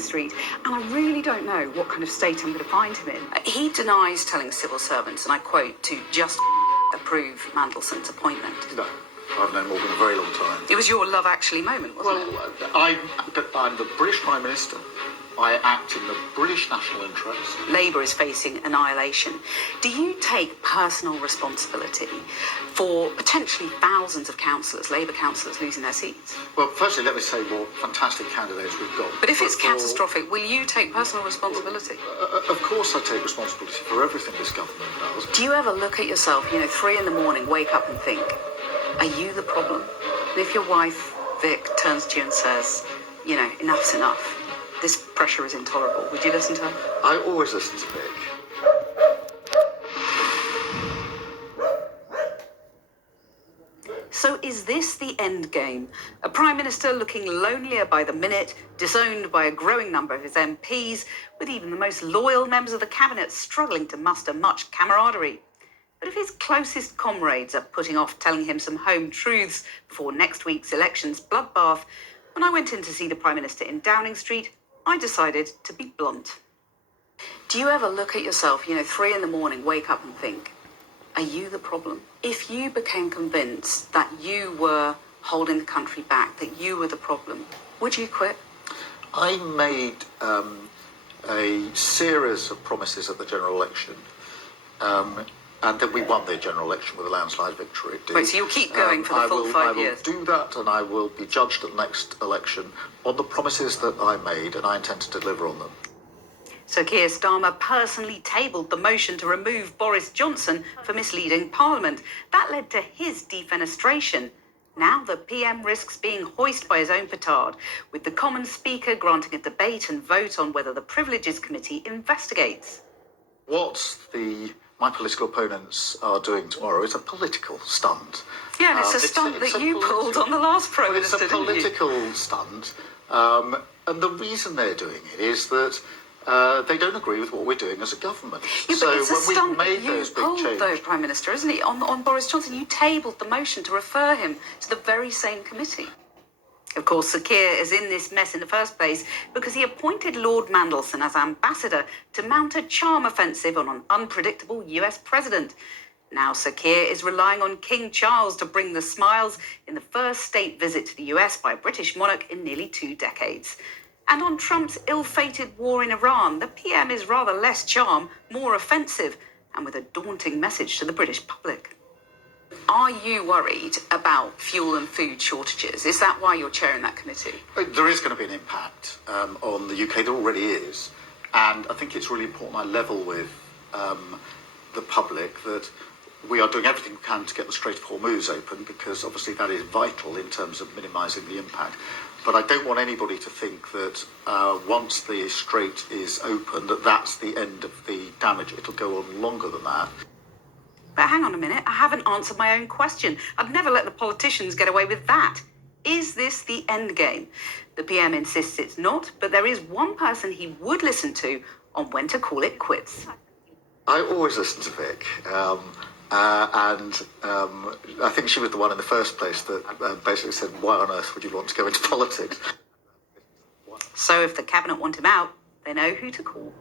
Street, and I really don't know what kind of state I'm going to find him in. He denies telling civil servants, and I quote, to just approve Mandelson's appointment. No, I've known Morgan a very long time. It was your Love Actually moment, wasn't it? I'm the British Prime Minister. I act in the British national interest. Labour is facing annihilation. Do you take personal responsibility for potentially thousands of councillors, Labour councillors, losing their seats? Well, firstly, let me say what fantastic candidates we've got. But if it's catastrophic, will you take personal responsibility? Of course I take responsibility for everything this government does. Do you ever look at yourself, 3 a.m, wake up and think, are you the problem? And if your wife, Vic, turns to you and says, enough's enough, this pressure is intolerable, would you listen to her? I always listen to Vic. So is this the end game? A Prime Minister looking lonelier by the minute, disowned by a growing number of his MPs, with even the most loyal members of the Cabinet struggling to muster much camaraderie. But if his closest comrades are putting off telling him some home truths before next week's elections bloodbath, when I went in to see the Prime Minister in Downing Street, I decided to be blunt. Do you ever look at yourself, 3 a.m, wake up and think, are you the problem? If you became convinced that you were holding the country back, that you were the problem, would you quit? I made a series of promises at the general election, and then we won the general election with a landslide victory. Right, so you'll keep going for the full 5 years? I will do that, and I will be judged at the next election on the promises that I made, and I intend to deliver on them. So Keir Starmer personally tabled the motion to remove Boris Johnson for misleading Parliament. That led to his defenestration. Now the PM risks being hoisted by his own petard, with the Commons Speaker granting a debate and vote on whether the Privileges Committee investigates. What my political opponents are doing tomorrow is a political stunt. Yeah, and it's a stunt that you pulled on the last Prime Minister, didn't you? It's a political stunt, and the reason they're doing it is that they don't agree with what we're doing as a government. Yeah, so but it's a stunt made that you those big pulled, changes, though, Prime Minister, isn't it? On Boris Johnson, you tabled the motion to refer him to the very same committee. Of course, Sir Keir is in this mess in the first place because he appointed Lord Mandelson as ambassador to mount a charm offensive on an unpredictable US president. Now Sir Keir is relying on King Charles to bring the smiles in the first state visit to the US by a British monarch in nearly 2 decades. And on Trump's ill-fated war in Iran, the PM is rather less charm, more offensive, and with a daunting message to the British public. Are you worried about fuel and food shortages? Is that why you're chairing that committee? There is going to be an impact on the UK. There already is. And I think it's really important I level with the public that we are doing everything we can to get the Strait of Hormuz open, because obviously that is vital in terms of minimising the impact. But I don't want anybody to think that once the strait is open, that that's the end of the damage. It'll go on longer than that. But hang on a minute, I haven't answered my own question. I'd never let the politicians get away with that. Is this the end game? The PM insists it's not, but there is one person he would listen to on when to call it quits. I always listen to Vic, and I think she was the one in the first place that basically said, why on earth would you want to go into politics? So if the Cabinet want him out, they know who to call.